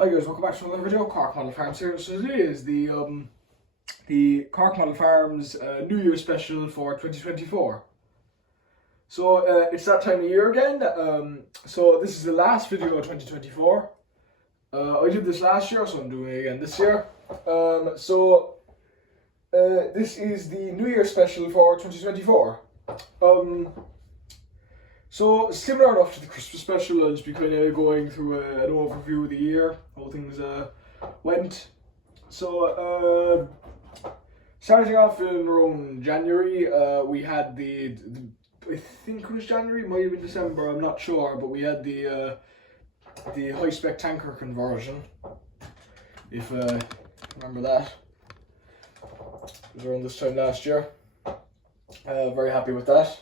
Hi guys, welcome back to another video. Corkmodelfarms here. So today is the Corkmodelfarms New Year special for 2024. So it's that time of year again. So this is the last video of 2024. I did this last year, so I'm doing it again this year. This is the New Year special for 2024. So similar enough to the Christmas special, I'll just be kind of going through an overview of the year, how things went. So starting off in around January, we had the I think it was January, might have been December, I'm not sure, but we had the high spec tanker conversion. If remember that, it was around this time last year. Very happy with that.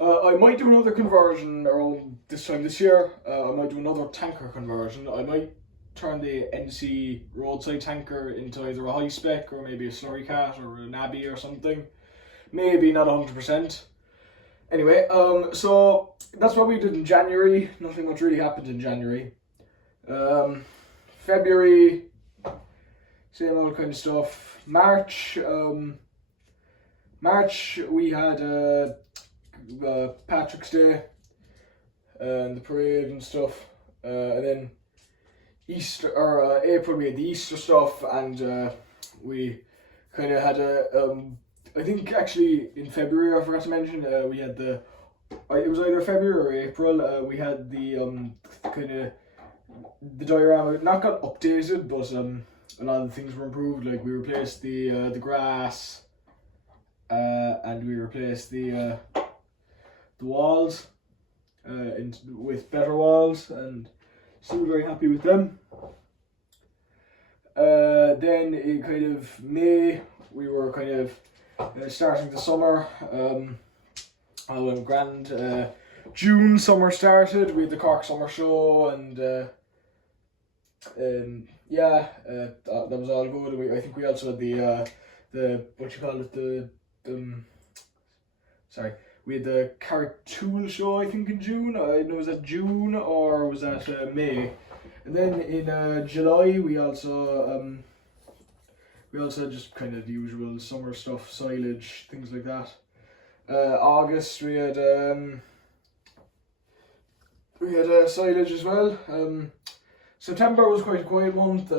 I might do another conversion around this time this year. I might do another tanker conversion. I might turn the NC roadside tanker into either a high spec or maybe a slurry cat or an Abbey or something. Maybe not 100%. Anyway, so that's what we did in January. Nothing much really happened in January. February, same old kind of stuff. March we had Patrick's Day and the parade and stuff, and then Easter or April we had the Easter stuff, and we kind of had I think actually in February I forgot to mention we had it was either February or April, we had the kind of the diorama not got updated, but a lot of the things were improved. Like we replaced the grass, and we replaced the walls with better walls, and still very happy with them. Then in kind of May we were kind of starting the summer. All went grand. June summer started. We had the Cork Summer Show, and that was all good. I think we also had the what you call it, we had the Cartool show, I think, in June. I don't know, was that June or was that May? And then in July we also just kind of the usual summer stuff, silage, things like that. August we had silage as well. September was quite a quiet month.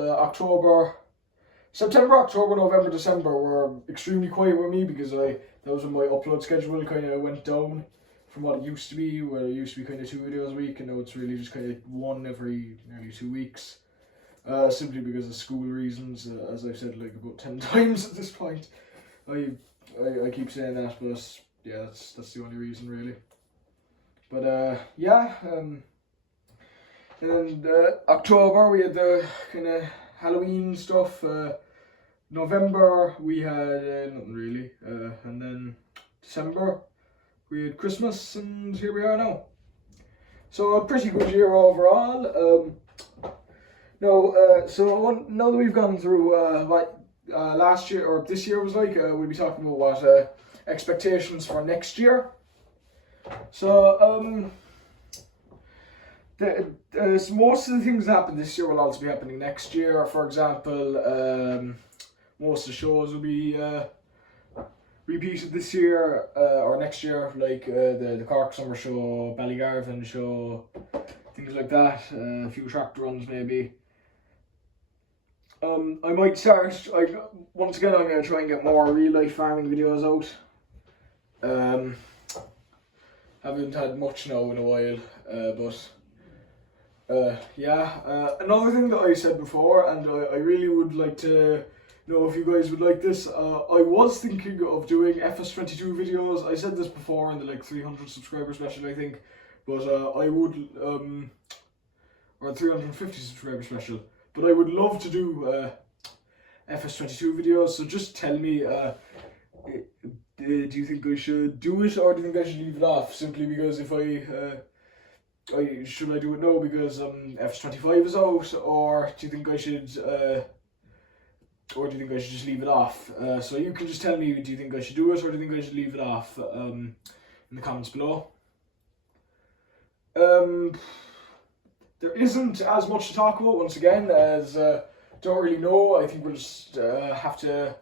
September, October, November, December were extremely quiet with me because that was when my upload schedule kind of went down from what it used to be, where it used to be kind of 2 videos a week, and now it's really just kind of one every nearly 2 weeks. Simply because of school reasons, as I've said like about 10 times at this point. I keep saying that, but yeah, that's the only reason really. But and then October we had the kind of Halloween stuff. November we had nothing really, and then December we had Christmas, and here we are now. So a pretty good year overall. Now that we've gone through what last year or this year was like, we'll be talking about what expectations for next year. So most of the things that happened this year will also be happening next year. For example, most of the shows will be repeated this year or next year, like the Cork Summer Show, Ballygarvan show, things like that. A few tractor runs maybe. I might start, once again I'm going to try and get more real life farming videos out. Haven't had much now in a while, another thing that I said before, and I really would like to know if you guys would like this. I was thinking of doing FS22 videos. I said this before in the 300 subscriber special, I think, but I would or 350 subscriber special. But I would love to do FS22 videos. So just tell me, do you think I should do it, or do you think I should leave it off? Simply because if should I do it now because FS25 is out, or do you think I should just leave it off? So you can just tell me, do you think I should do it, or do you think I should leave it off in the comments below. there isn't as much to talk about once again, as don't really know. I think we'll just have to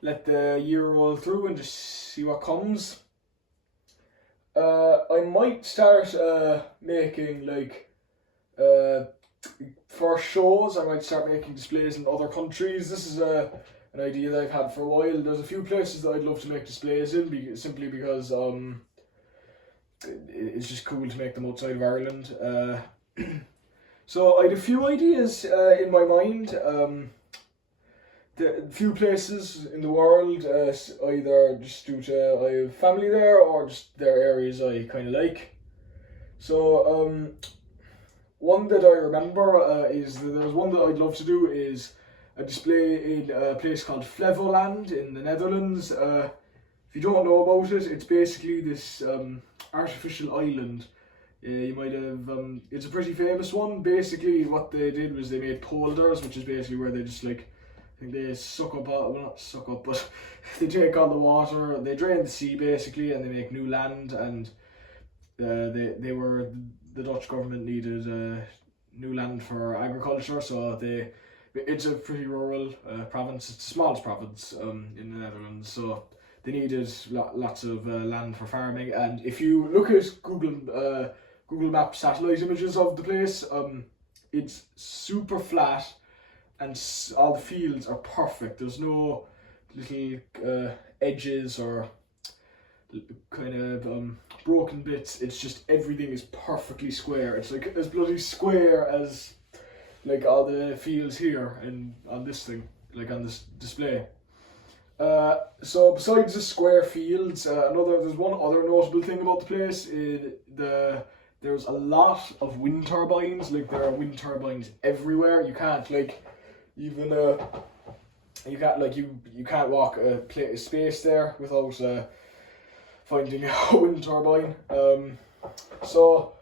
let the year roll through and just see what comes. I might start making like for shows. I might start making displays in other countries. This is an idea that I've had for a while. There's a few places that I'd love to make displays in, simply because it's just cool to make them outside of Ireland. So I had a few ideas in my mind. The few places in the world, either just due to I have family there or just their areas I kind of like. So one that I remember is that there's one that I'd love to do is a display in a place called Flevoland in the Netherlands. If you don't know about it, it's basically this artificial island. You might have, it's a pretty famous one. Basically what they did was they made polders, which is basically where they just like, I think they suck up, well not suck up, but they take all the water, they drain the sea basically, and they make new land. And the Dutch government needed new land for agriculture, so it's a pretty rural province. It's the smallest province in the Netherlands, so they needed lots of land for farming. And if you look at Google Maps satellite images of the place, it's super flat and all the fields are perfect. There's no little edges or kind of broken bits. It's just everything is perfectly square. It's like as bloody square as like all the fields here and on this thing, like on this display. So besides the square fields, there's one other notable thing about the place. There's a lot of wind turbines. Like there are wind turbines everywhere. You can't like even you can't walk a space there without finding a wind turbine. So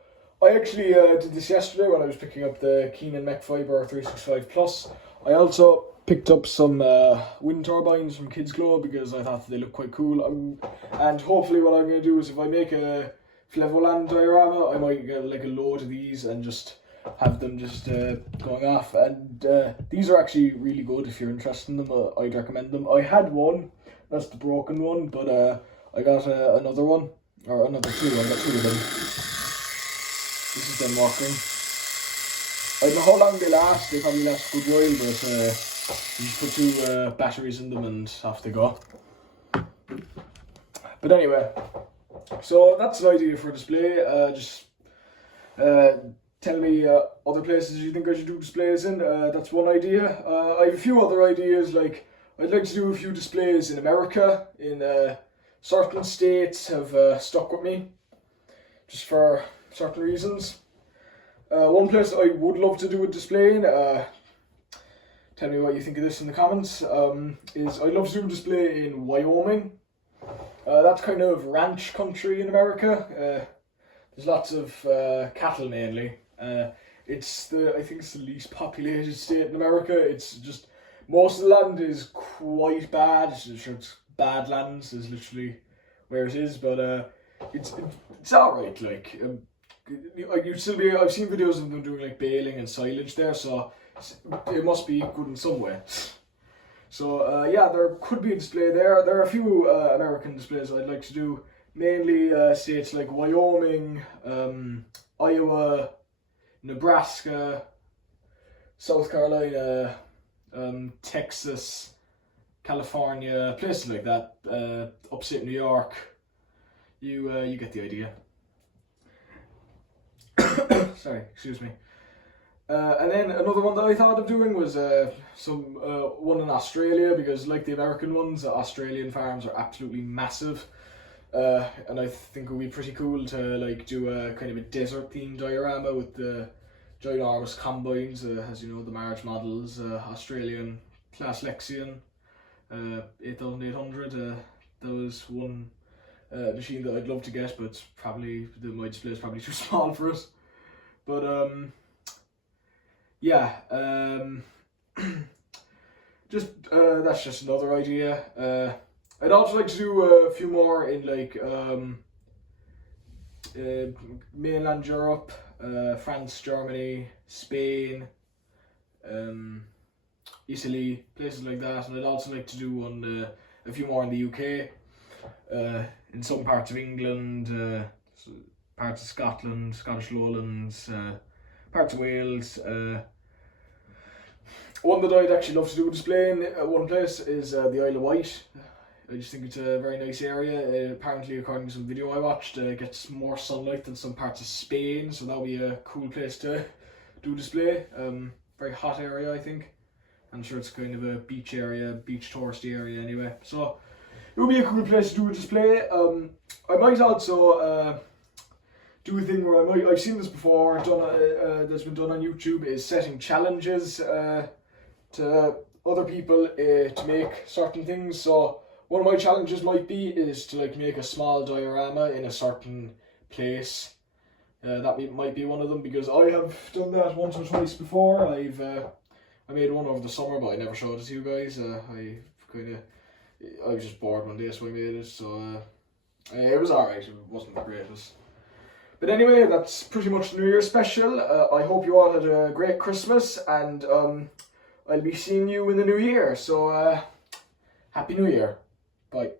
I actually did this yesterday when I was picking up the Keenan Mech Fiber 365 Plus. I also picked up some wind turbines from Kids Globe because I thought they looked quite cool. And hopefully what I'm going to do is if I make a Flevoland diorama, I might get like a load of these and just have them just going off. And these are actually really good if you're interested in them. I'd recommend them. I had one, that's the broken one, but I got another one, or another two. I got two of them. This is them working. I don't know how long they last. They probably last a good while, but you just put two batteries in them and off they go. But anyway, so that's an idea for a display. Just tell me other places you think I should do displays in. That's one idea. I have a few other ideas. Like I'd like to do a few displays in America. In certain states have stuck with me, just for certain reasons. One place I would love to do a display in, tell me what you think of this in the comments, is I'd love to do a display in Wyoming. That's kind of ranch country in America. There's lots of cattle mainly. I think it's the least populated state in America. It's just, most of the land is quite bad. It's bad lands is literally where it is, but it's alright. Like you'd still be. I've seen videos of them doing like baling and silage there, so it must be good in some way. So yeah, there could be a display there. There are a few American displays I'd like to do, mainly states like Wyoming, Iowa, Nebraska, South Carolina, Texas, California, places like that, upstate New York. You get the idea. Sorry, excuse me. And then another one that I thought of doing was one in Australia, because like the American ones, Australian farms are absolutely massive. And I think it would be pretty cool to like do a kind of a desert themed diorama with the ginormous combines, as you know, the March models, Australian Class Lexion 8800. That was one machine that I'd love to get, but my display is probably too small for it. But yeah, that's just another idea. I'd also like to do a few more in like mainland Europe. France, Germany, Spain, Italy, places like that. And I'd also like to do one, a few more in the UK, in some parts of England, parts of Scotland, Scottish Lowlands, parts of Wales. One that I'd actually love to do a display in one place is the Isle of Wight. I just think it's a very nice area. Apparently, according to some video I watched, it gets more sunlight than some parts of Spain, so that would be a cool place to do a display. Very hot area, I think. I'm sure it's kind of a beach area, beach touristy area anyway. So it would be a cool place to do a display. I might also do a thing where I've seen this before, that's been done on YouTube, is setting challenges to other people to make certain things. So one of my challenges might be is to like make a small diorama in a certain place. That might be one of them, because I have done that once or twice before. I made one over the summer, but I never showed it to you guys. I was just bored one day, so I made it. So it was alright. It wasn't the greatest. But anyway, that's pretty much the New Year special. I hope you all had a great Christmas, and I'll be seeing you in the new year. So Happy New Year. Bye.